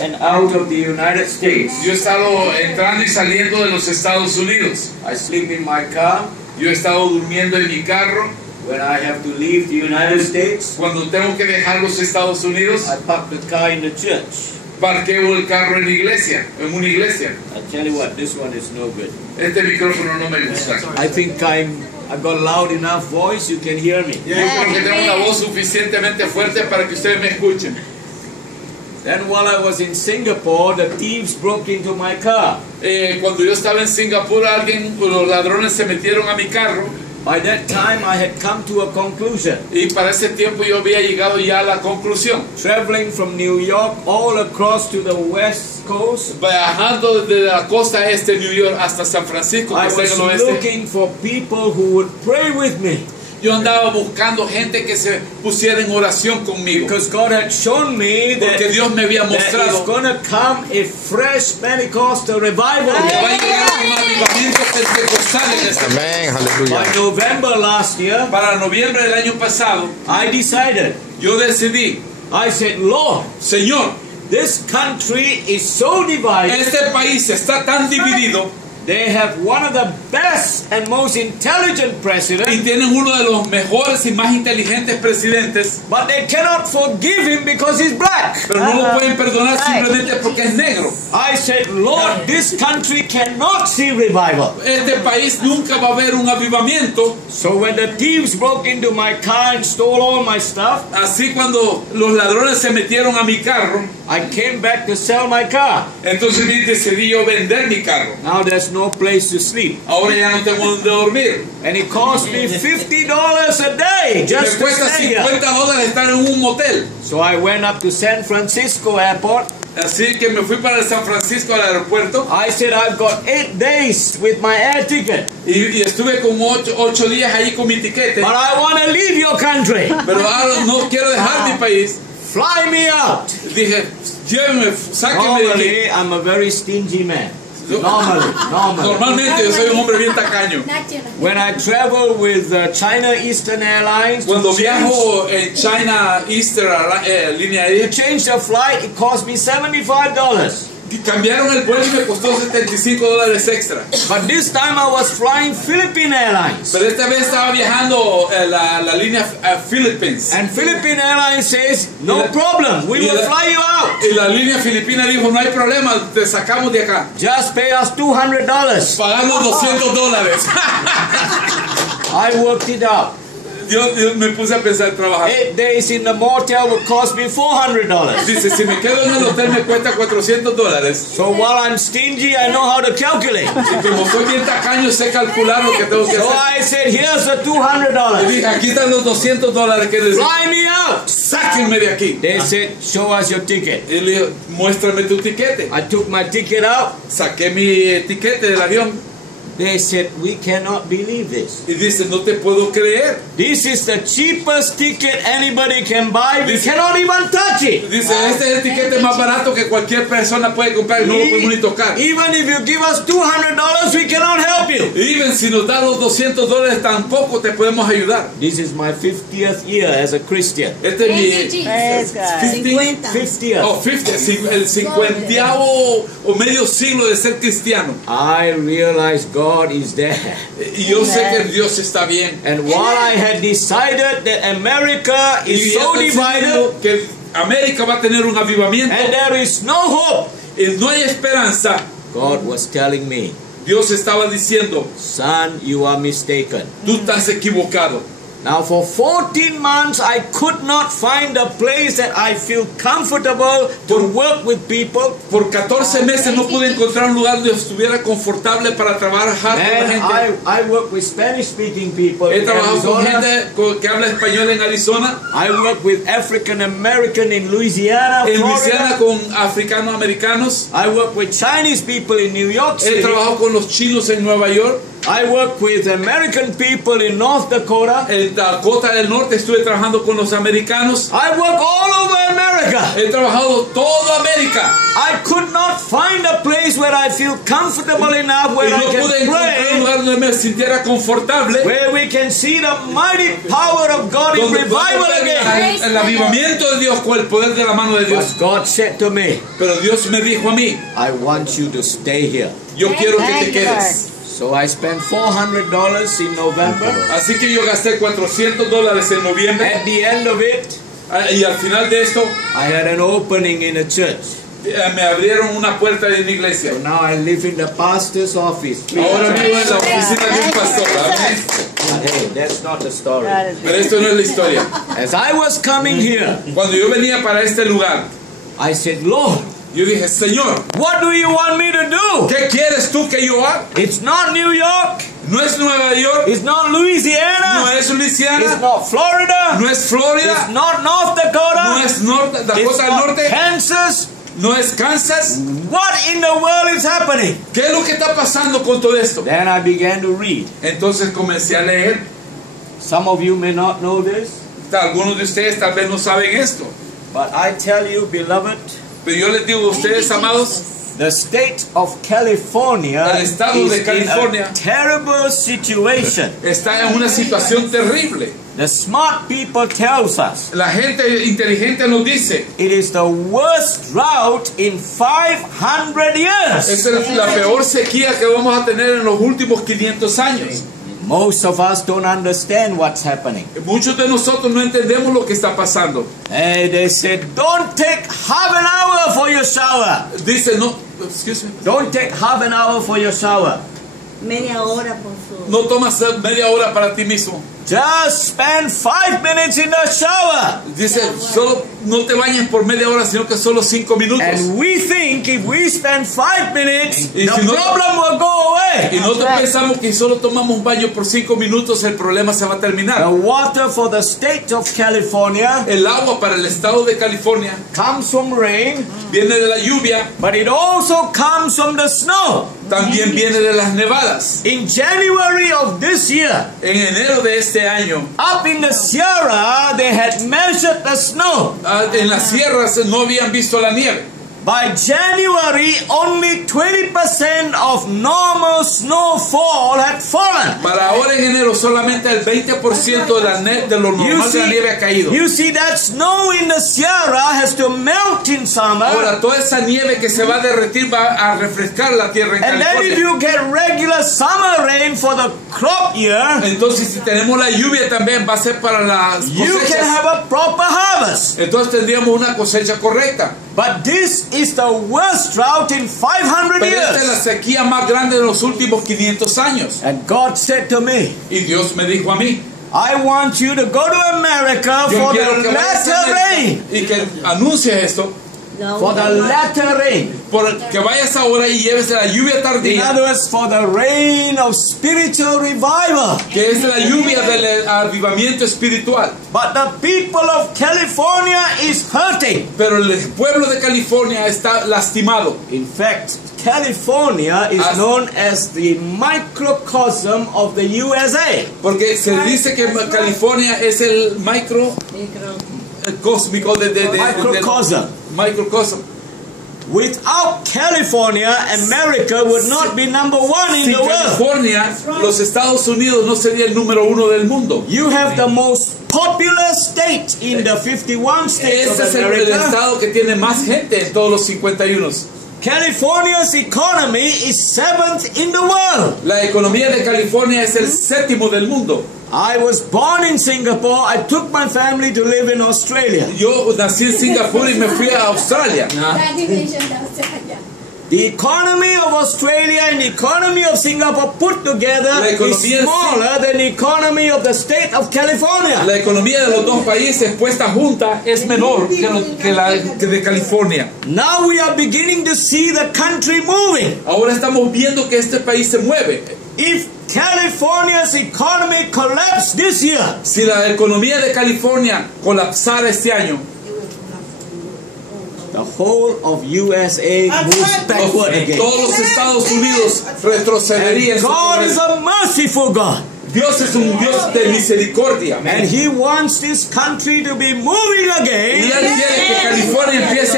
and out of the United States. Yo he estado entrando y saliendo de los Estados Unidos. I sleep in my car. Yo he estado durmiendo en mi carro. When I have to leave the United States, Cuando tengo que dejar los Estados Unidos, I park the car in the church. parqueo el carro en la iglesia, en una iglesia. I tell you what, this one is no good. Este micrófono no me gusta. I think I've got a loud enough voice, you can hear me. Yo creo que tengo una voz suficientemente fuerte para que ustedes me escuchen. Then while I was in Singapore, the thieves broke into my car. Cuando yo estaba en Singapur, los ladrones se metieron a mi carro. By that time, I had come to a conclusion. Y para ese tiempo yo había llegado ya a la conclusión. Traveling from New York all across to the west coast, Viajando desde la costa este de New York hasta San Francisco, que I está en el was oeste. looking for people who would pray with me. Yo andaba buscando gente que se pusiera en oración conmigo. Because God had shown me Porque that Dios me había there is mostrado going to come a fresh Pentecostal revival. que va a llegar un avivamiento pentecostal en este país. Amén, aleluya. By November last year, Para noviembre del año pasado, I decided, yo decidí, I said, Lord, Señor, this country is so divided. este país está tan dividido They have one of the best and most intelligent y presidents, tienen uno de los mejores y más inteligentes presidentes, but they cannot forgive him because he's black. pero no lo pueden perdonar simplemente porque es negro. I said, Lord, this country cannot see revival. Este país nunca va a haber un avivamiento. So when the thieves broke into my car and stole all my stuff, Así cuando los ladrones se metieron a mi carro, I came back to sell my car. entonces decidí yo vender mi carro. Now there's no place to sleep. Ahora ya no tengo donde dormir. And it cost me $50 a day Me just to cuesta stay here. $50 estar en un motel. So I went up to San Francisco airport. Así que me fui para San Francisco al aeropuerto I said, I've got 8 days with my air ticket, y estuve como 8 días ahí con mi tiquete. but I want to leave your country. Pero ahora no quiero dejar mi país. Fly me out. Dije, llévenme, sáquenme de aquí. Normally, I'm a very stingy man. Normally. Normalmente yo soy un hombre bien tacaño. When I travel with China Eastern Airlines, Cuando viajo en China Eastern línea to aérea, change the flight, it cost me $75. cambiaron el vuelo y me costó $75 extra. But this time I was flying Philippine Airlines. Pero esta vez estaba viajando la línea Philippines. And Philippine Airlines says, no problem, we will fly you out. Y la línea filipina dijo, no hay problema, te sacamos de acá. Just pay us $200. Pagamos $200. I worked it out. Yo me puse a pensar trabajar. 8 days in the motel would cost me $400. Dice, si me quedo en el hotel me cuesta $400. So while I'm stingy, I know how to calculate. Y como soy bien tacaño, sé calcular lo que tengo que So hacer. I said, here's the Y $200. dije, aquí están los $200 que necesito. Fly me out. Sáquenme de aquí. They said, show us your ticket. Y le dijo, muéstrame tu tiquete. I took my ticket out. Saqué mi tiquete del avión. They said, we cannot believe this. Y dice, no te puedo creer. This is the cheapest ticket anybody can buy. We cannot even touch it. Dice, este es el tiquete más barato que cualquier persona puede comprar y no lo podemos ni tocar. Even if you give us $200, we cannot help you. Even si nos da los $200 tampoco te podemos ayudar. This is my 50th year as a Christian. Este es mi 50th. oh, 50, el 50avo o medio siglo de ser cristiano. I realize God is there. Y yo sé que Dios está bien. And while I had decided that America Y is ya so está divided diciendo que América va a tener un avivamiento and there is no hope, y no hay esperanza, God was telling me, Dios estaba diciendo, son, you are mistaken. tú estás equivocado. Now for 14 months I could not find a place that I feel comfortable to work with people. Por 14 meses no pude encontrar un lugar donde estuviera confortable para trabajar con la And gente. I work with Spanish speaking people He in trabajado con Arizona. gente que habla español en Arizona, I work with African American in Louisiana, en Luisiana Florida. con africano-americanos. I work with Chinese people in New York He City. trabajado con los chinos en Nueva York. I work with American people in North Dakota. En Dakota del Norte estuve trabajando con los americanos. I work all over America. America. He trabajado toda América. I could not find a place where I feel comfortable enough where Y I no pude can encontrar un pray, lugar donde me sintiera confortable. where we can see the mighty power of God in Donde revival podemos ver again. el avivamiento de Dios con el poder de la mano de Dios. But God said to me, Pero Dios me dijo a mí, I want you to stay here. yo quiero que te quedes. So I spent $400 in November. Así que yo gasté $400 en noviembre. At the end of it, Y al final de esto, I had an opening in a church. me abrieron una puerta de una iglesia. So now I live in the pastor's office. Ahora vivo en la oficina de un pastor. Amén. But hey, that's not the story. Pero esto no es la historia. As I was coming here, Cuando yo venía para este lugar, I said, Lord, yo dije, Señor, what do you want me to do? ¿qué quieres tú que yo haga? It's not New York. No es Nueva York, It's not no Louisiana. es It's Louisiana, not Florida. no es It's Florida, not North no Dakota. es It's Dakota del not Norte, Kansas. no es Kansas. What in the world is happening? ¿Qué es lo que está pasando con todo esto? Then I began to read. Entonces comencé a leer. Some of you may not know this, Algunos de ustedes tal vez no saben esto, but I tell you, beloved, pero yo les digo a ustedes, amados, the state of California El estado is de California in a terrible situation. está en una situación terrible. The smart people tells us La gente inteligente nos dice, it is the worst drought in 500 years. esa es la peor sequía que vamos a tener en los últimos 500 años. Most of us don't understand what's happening. Muchos de nosotros no entendemos lo que está pasando. Hey, they said, don't take half an hour for your shower. Dice, no, excuse me, Don't take half an hour for your shower. Media hora por su... no tomas media hora para ti mismo. Just spend 5 minutes in the shower. Dice, solo no te bañes por media hora, sino que solo 5 minutos. And we think if we spend 5 minutes, Y the si no- problem will go away. Y nosotros pensamos que si solo tomamos un baño por 5 minutos, el problema se va a The terminar. water for the state of California El agua para el estado de California comes from rain, viene de la lluvia, but it also comes from the snow. también viene de las nevadas. In January of this year, En enero de este año, up in the Sierra, they had measured the snow. en las sierras no habían visto la nieve. By January, only 20% of normal snowfall had fallen. Para ahora en enero solamente el 20% de lo normal de la nieve ha caído. You see that snow in the Sierra has to melt in summer. Ahora toda esa nieve que se va a derretir va a refrescar la tierra en And then if California. you get regular summer rain for the crop year, Entonces si tenemos la lluvia también va a ser para las you can cosechas. have a proper harvest. Entonces tendríamos una cosecha correcta. But this is the worst drought in 500 Pero esta es la years. sequía más grande de los últimos 500 años. And God said to me, Y Dios me dijo a mí, I want you to go to America yo for quiero the que vayas a latter América rain. y que anuncie esto, For the latter rain. que vayas ahora y lleves la lluvia In tardía, other words, for the rain of spiritual revival. que es la lluvia del avivamiento espiritual. But the people of California is hurting. Pero el pueblo de California está lastimado. In fact, California is known as the microcosm of the USA. Porque se dice que California es el Micro. cósmico Microcosm. microcosm. Without California, America would not be number one in Sin the world. California, los Estados Unidos no sería el número 1 del mundo. You have the most popular state in the 51 states Este of es el America. estado que tiene más gente en todos los 51. California's economy is 7th in the world. La economía de California es el 7º del mundo. I was born in Singapore. I took my family to live in Australia. Yo nací en Singapur y me fui a Australia. The economy of Australia and the economy of Singapore put together La is economía smaller than the economy of the state of California. La economía de los dos países puesta junta es menor que la de California. Now we are beginning to see the country moving. Ahora estamos viendo que este país se mueve. If California's economy collapsed this year, Si la economía de California colapsara este año, the whole of USA moves backward again. todos los Estados Unidos retrocederían. And God is a merciful God. Dios es un Dios de misericordia. And He wants this country to be moving Y again. Él quiere que California empiece